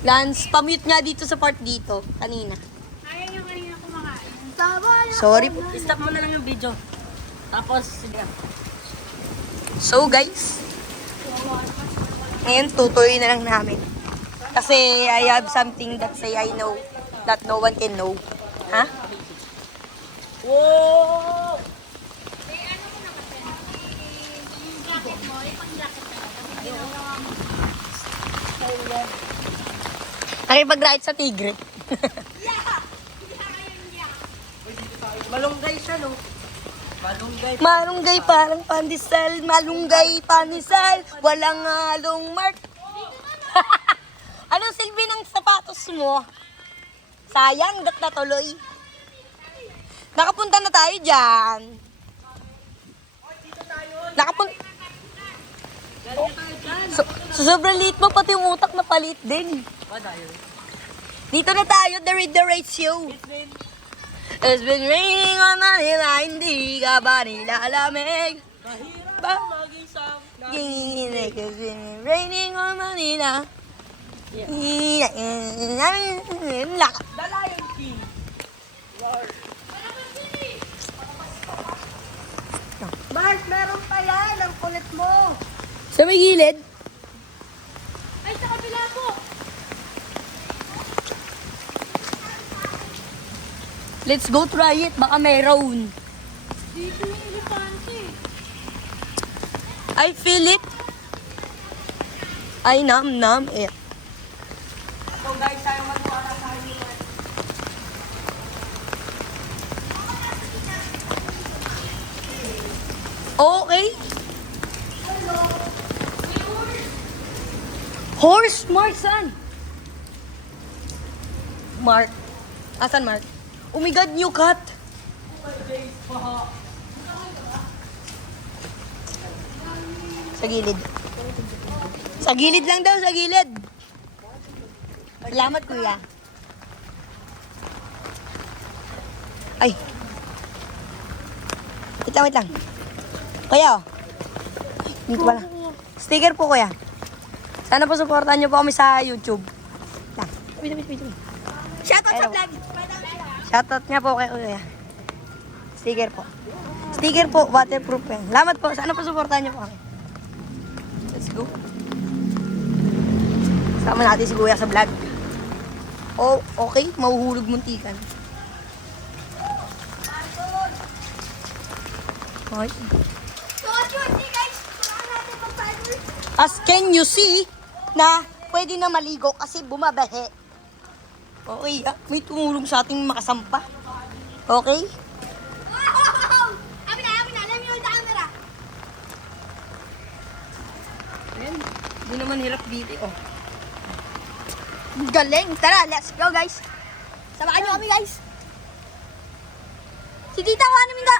Lance, pamute nga dito sa part dito, kanina. Sabana. Sorry. Stop mo na lang yung video. Tapos, sige. So, guys. Ngayon, tutuloy na lang namin. Kasi I have something that say I know that no one can know. Ha? Wow! Nakipag-ride sa tigre. Malunggay siya, no? Malunggay. Malunggay parang pandesal, malunggay pandesal, walang halong mark. Anong silbi ng sapatos mo? Sayang, dat na tuloy. Nakapunta na tayo dyan. Nakapunta. So, sobrang liit mo, pati yung utak na palit din. Dito na tayo, the ratio. It's been raining on Manila, hindi ka ba nilalamig? It's been raining on Manila. Dalayan King. Mark, meron pa yan. Ang kulit mo. Sa may gilid. Ay, sa kabila po. Let's go try it. Baka mayroon. Dito yung elepante. I feel it. Ay, nam. Eh. So guys, tayo magwala sa akin. Okay. Horse? Mark, saan? Mark. Asan, Mark? Oh my God, new cut. Sa gilid. Sa gilid lang daw, sa gilid. Salamat, kuya. Ay. Wait lang. Kuya, oh. Dito pala. Sticker po, kuya. Sana po supportan niyo po kami sa YouTube. Wait. Shoutout sa Hello. vlog. Shoutout niya po kay kuya. Sticker po. Sticker po, waterproof yan. Salamat po. Sana po supportan niyo po kami. Let's go. Sama natin si kuya sa vlog. Oh, okay. Mahuhulog muntikan. Okay. So, as you can see, guys, kailangan natin mag-followers. As can you see na pwede na maligo kasi bumabahe. Okay, may tumulong sa ating makasampa. Okay? Wow! Amin na. Let me hold the camera. Ayan, hindi naman hirap dito. Oh. Galing. Tara, let's go, guys. Samahan niyo kami, guys. Si Tita, ano minda?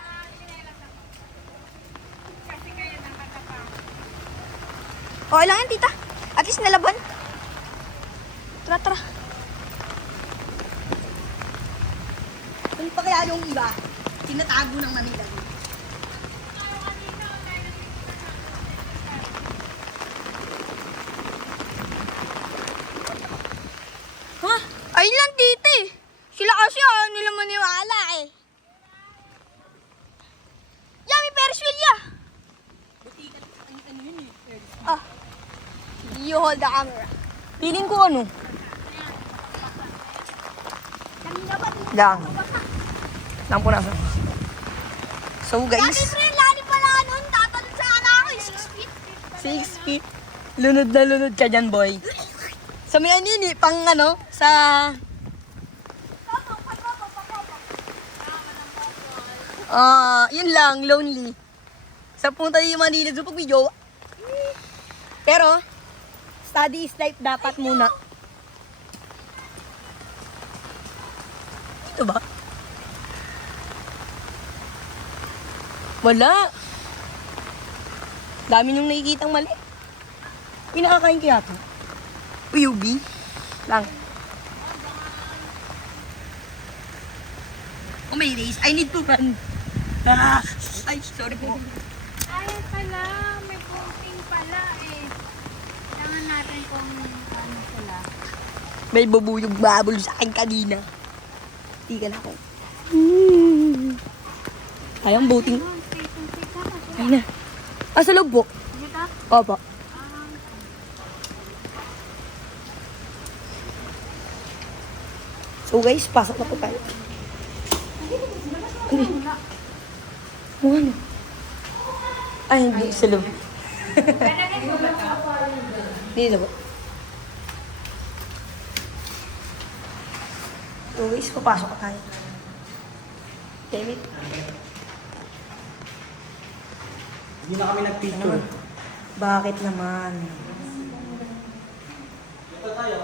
Okay lang yan, Tita. At least nalaban. Tara. Kung pa kaya yung iba, tinatago ng Manila. Ha? Ayun lang, Tita eh. Sila kasi ayaw nila maniwala eh. Yummy Ferris wheel ya. Ah. You hold the camera. Feeling ko ano? Lang. Lang po nasa. So Dati guys, friend, lali pala nun. Tatalon sa anak ako, 6 feet. 6 feet. Lunod na lunod ka dyan, boy. Sa may ano yun eh, pang ano, sa... Yun lang, lonely. Sa punta yung Manila, so pag video. Pero, study is life dapat muna. Ito ba? Wala. Dami nung nakikitang mali. Pinakakain kaya ito? UB? Lang. Oh, may race. I need to run. Ay, sorry po. Ay, pala. May voting pala eh. Kailangan natin kung ano sila. May bubuyog babol sa akin kanina. Tigan ako. Ayang voting. Ay na. Sa loob po. Dito? Opo. So guys, pasok na po tayo. Hindi. Ano? Ay, hindi. Sa loob. Dito po. So guys, papasok na tayo. Damn it. Hindi na kami nag-picture. Bakit naman? Ito tayo.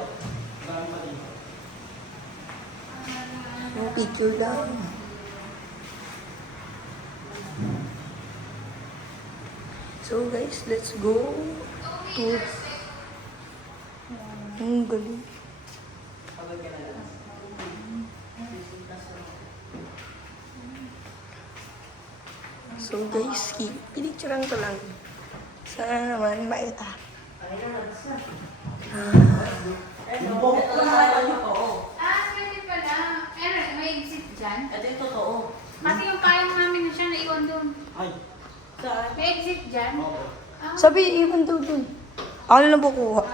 Dami pa dito. Yung picture lang. So guys, let's go to... Ang galing. So guys, pinicturean ko lang. Sana naman maita. Pwede pala. Pero may exit dyan. Ito yung totoo. Kasi yung payong namin na siya naiwan doon. Ay. May exit dyan. Sabi, even doon dun. Ako na lang po kuha.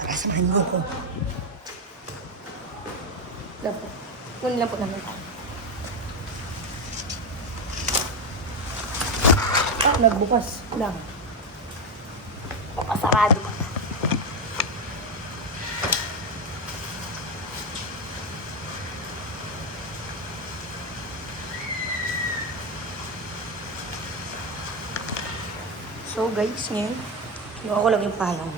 Tara, samahan niyo ko. Lang po. Kunin lang po namin tayo. Nagbukas lang. Papasarado pa. So guys, ngayon, kinuha ko lang yung payong.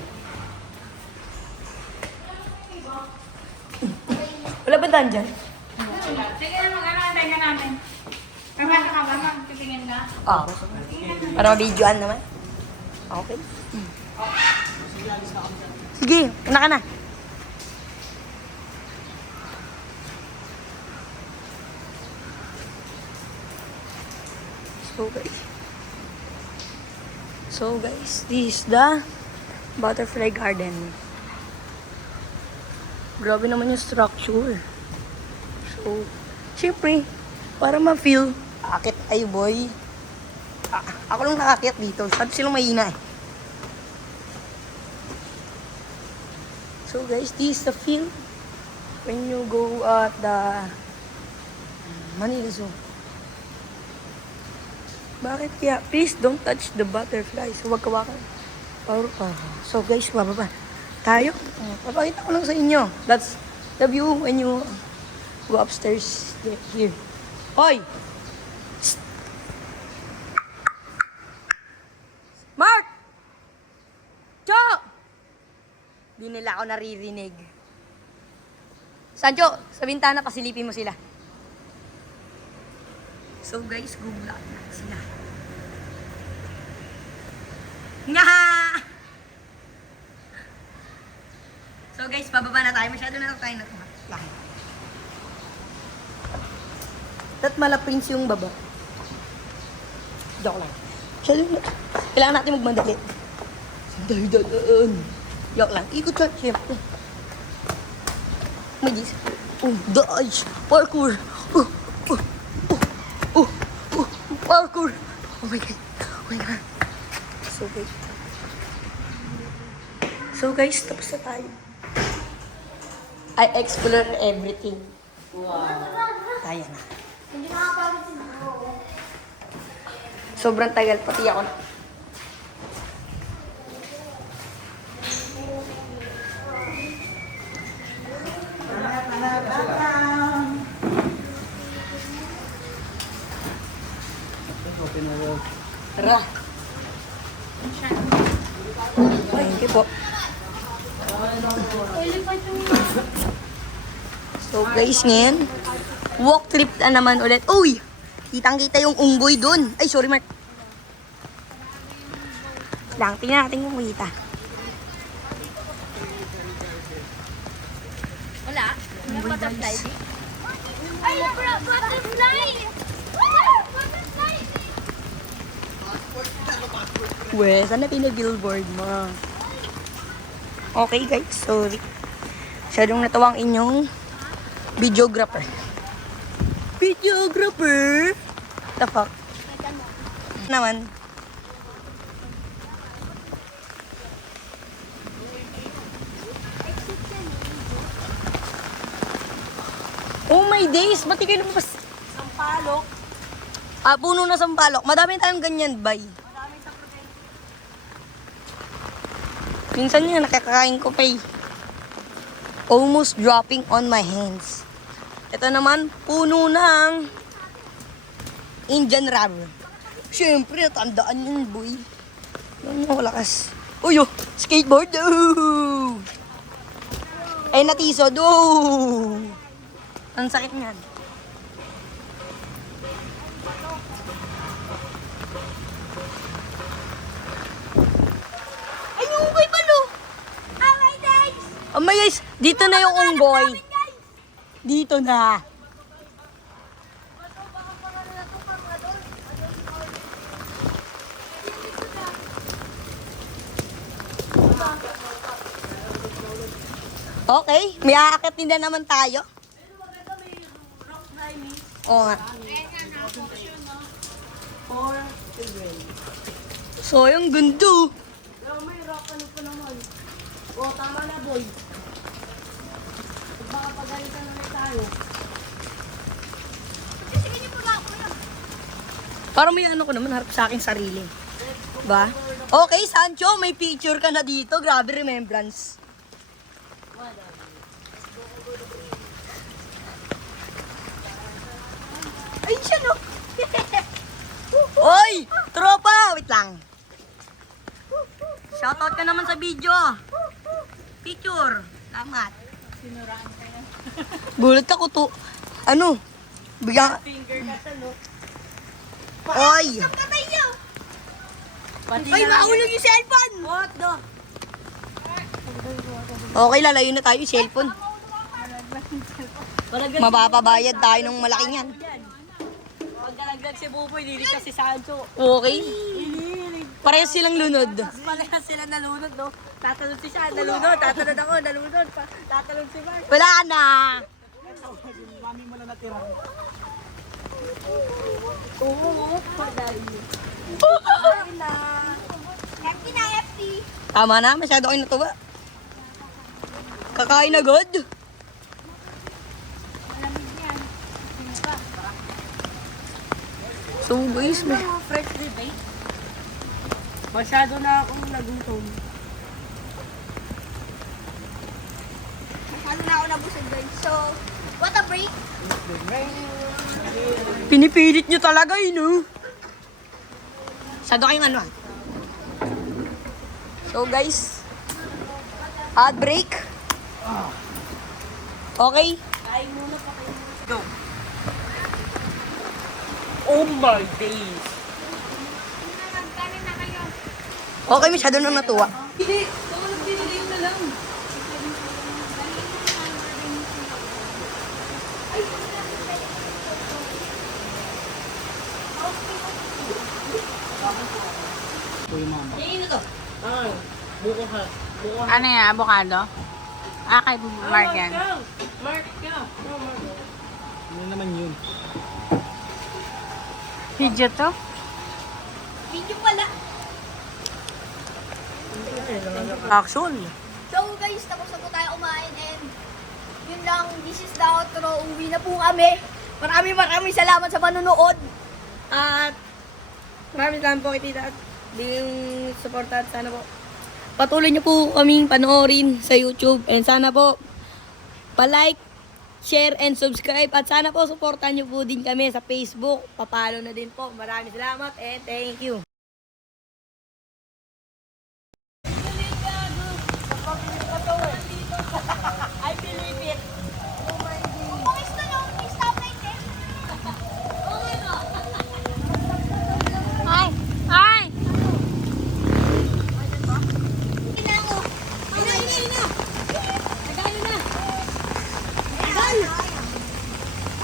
Wala ba daan dyan? Sige na mag-anantay ka namin. Kamata ka ba? Magtitingin ka? Oo. Para ma-videoan naman. Okay. Sige, una ka na. So guys, this is the butterfly garden. Grabe naman yung structure. So, syempre, para ma-feel, akit ay boy. Ako lang nakakit dito. Sabi silang mahina eh. So guys, this is the feel when you go at the Manila Zoo. Bakit kaya? Please don't touch the butterflies. Huwag kawakan. So guys, bababa tayo. Papakita ko lang sa inyo. That's the view when you go upstairs here. Hoy! Psst! Mark! Cho! Di nila ako naririnig. Sancho, sa bintana pasilipin mo sila. So guys, gugla na sila. Nga! So guys, bababa na tayo. Masyado na tayo na laki. At malapins yung baba. Joke lang. Masyado na. Kailangan natin magmadali. Dahil. Joke lang. Ikot siya, syempre. May dis. Dodge. Parkour. Parkour. Oh my God. Oh my God. So guys, tapos na tayo. I explored everything. Wow. Kaya na. Hindi nakapagod sila. Sobrang tagal, pati ako na. Tara. Thank you po. So guys, ngayon, walk trip na naman ulit. Uy! Kitang-kita yung unggoy dun. Ay, sorry Mark. Lang, tingnan natin kung kita. Wala. May butterfly. Ay, butterfly! Butterfly! Weh, saan na pinag-billboard mo? Okay guys, sorry. Masyadong natawa ang inyong videographer. Videographer? The fuck? Naman. Oh my days! Ba't di kayo lumabas? Sampalok. Ah, puno na sampalok. Madami tayong ganyan, bay. Minsan nga, nakakain ko pa eh. Almost dropping on my hands. Ito naman, puno ng Indian rubber. Siyempre, natandaan yun, boy. Ano, lakas. Uy, oh, skateboard. Oh! Ay, natisod. Oh! Ang sakit niyan. Ay, yung unggoy palo! Oh my days! Oh my guys, dito na yung unggoy. Dito na. Okay, may aakit din na naman tayo. Oo nga. So, yung gundo. Pero may rock ano pa naman. Oh, tama na, boy. Baka pagalitan na rin tayo. Sige niyo pa ako yun. Parang may ano ko naman, harap sa aking sarili. Ba? Okay, Sancho, may picture ka na dito. Grabe remembrance. Ay, siya no! Oy! Tropa! Wait lang. Shoutout ka naman sa video. Picture. Salamat. Gulat ako to. Ano? Bigyan. Finger ka sa no. Oy! Kamay niyo! Pati Ay, mahulog yung cellphone! What the? Okay, lalayo na tayo yung cellphone. Palagyan Mapapabayad tayo ng malaking yan. Pag nalaglag si Buboy, dili ka si Sancho. Okay. Parehas silang lunod. Palehas sila nalunod, no? Tatalon si siya, nalunod. Tatalon ako, nalunod. Tatalon si Mark. Wala na. Mami mo na natira. Oo, pagdali. FT na FT! Tama na, masyado kayo natuwa. Kakain agad. So guys, Fresh debate. Masyado na akong nagutom. Ano na ako nabusog guys. So, what a break! pinipilit nyo talaga yun, no? Masyado kayong ano ah. So guys, ad break. Okay? Go. Oh my days. Okay, masyado nang natuwa. Hindi, baka nagdinilay na lang. Ah, buko ha. Buko ha. Ano yan, avocado? Ah, kay Mark yan. Mark ka. No, Mark. Ano naman yun? Video to? Video pala. Action. So guys, tapos na po tayo kumain and yun lang, this is the outro. Uwi na po kami. Maraming salamat sa panonood. At maraming salamat po kay Tita at yung support at sana po patuloy niyo po kaming panoorin sa YouTube and sana po pa-like, share and subscribe at sana po supportan niyo po din kami sa Facebook. Papalo na din po. Maraming salamat and thank you. I believe it. Kung gusto nyo, stoplight eh. Ay! Ay!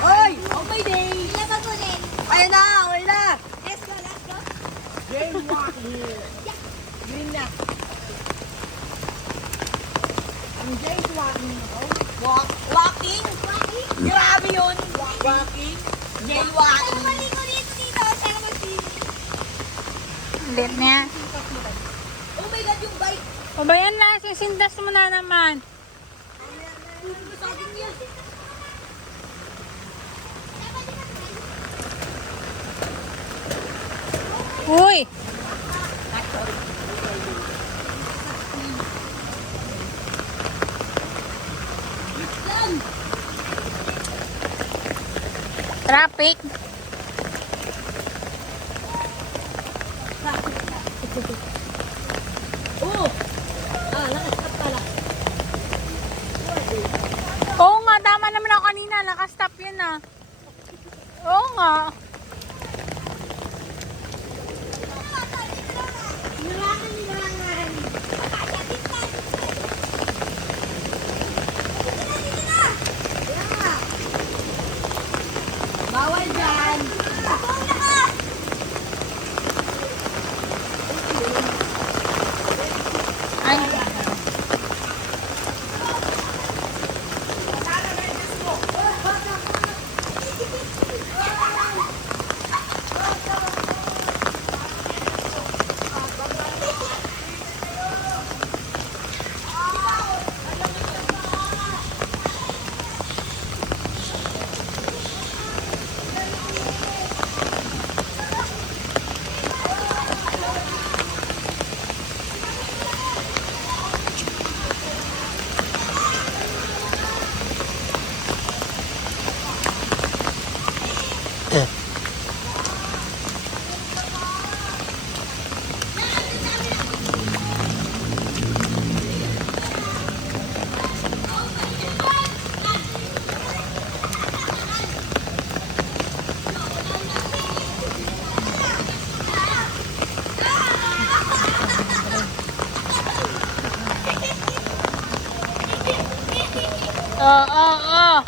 Oy! Okay day! Ilabas ulit. Ayun na! Okay na! Let's go, let's go. Walking? Grabe yun! Walking? Jaywalking! Maligo dito. Sana mag-swimming. Lit niya. Oh my God, yung bike! O ba yan lang? Sisindas mo na naman. Uy! Traffic. Oo nga, tama naman ako kanina. Nakastop yun ah. Oo nga. Bawal dyan! Ay. Oo.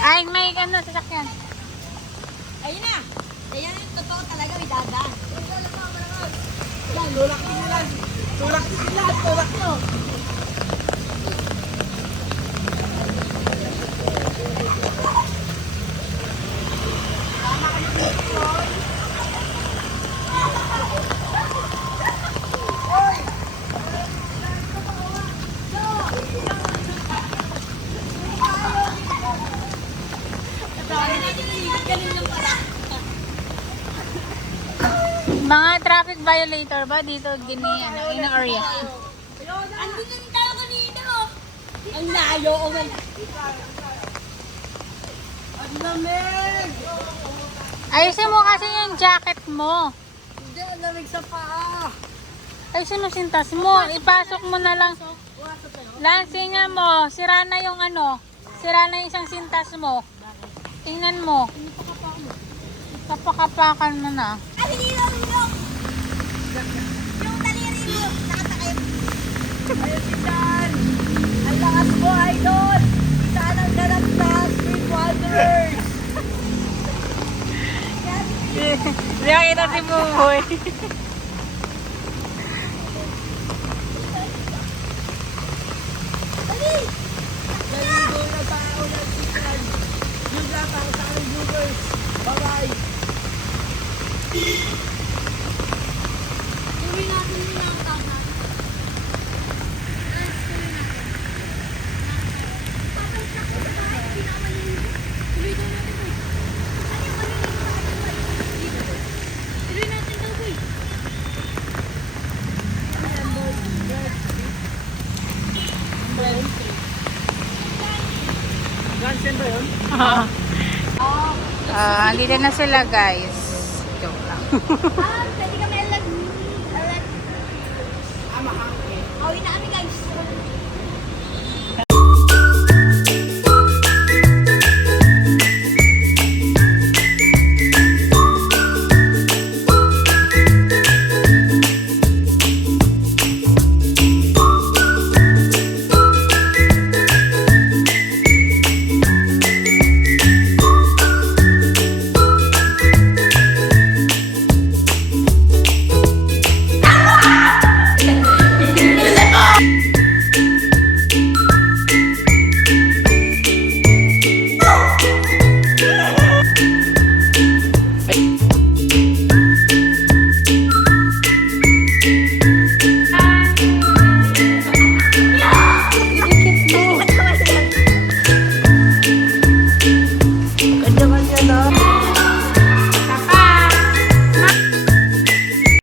Ay, may ano, sasakyan. Ayun na. Ayan yung totoo talaga, may dadaan. Mga traffic violator ba dito ano, in area? Andun na tayo kanina, oh. Ang layo, oh my. Ang lamig! Ayusin mo kasi yung jacket mo. Hindi, ang lamig sa paa! Ayusin mo sintas mo. Ipasok mo na lang. Lansingan mo. Sira na yung ano. Sira na yung isang sintas mo. Tingnan mo. Kapakapakan mo na. Ay, hilong. Yung daliri mo, nakatakip. Ayun si Chan! Ang lakas mo, idol! Saan ang ganap na Street Wanderers? Hindi makita si Buboy. Naligo na tao ng si Chan. Yung latang sa aming viewers. Bye-bye! Tuloy natin yung nakatahan. Tuloy daw natin, boy. Tuloy natin daw, boy. Gansen ba yun? Andito na sila guys. Joke lang. Pwede kami alag. Awin na kami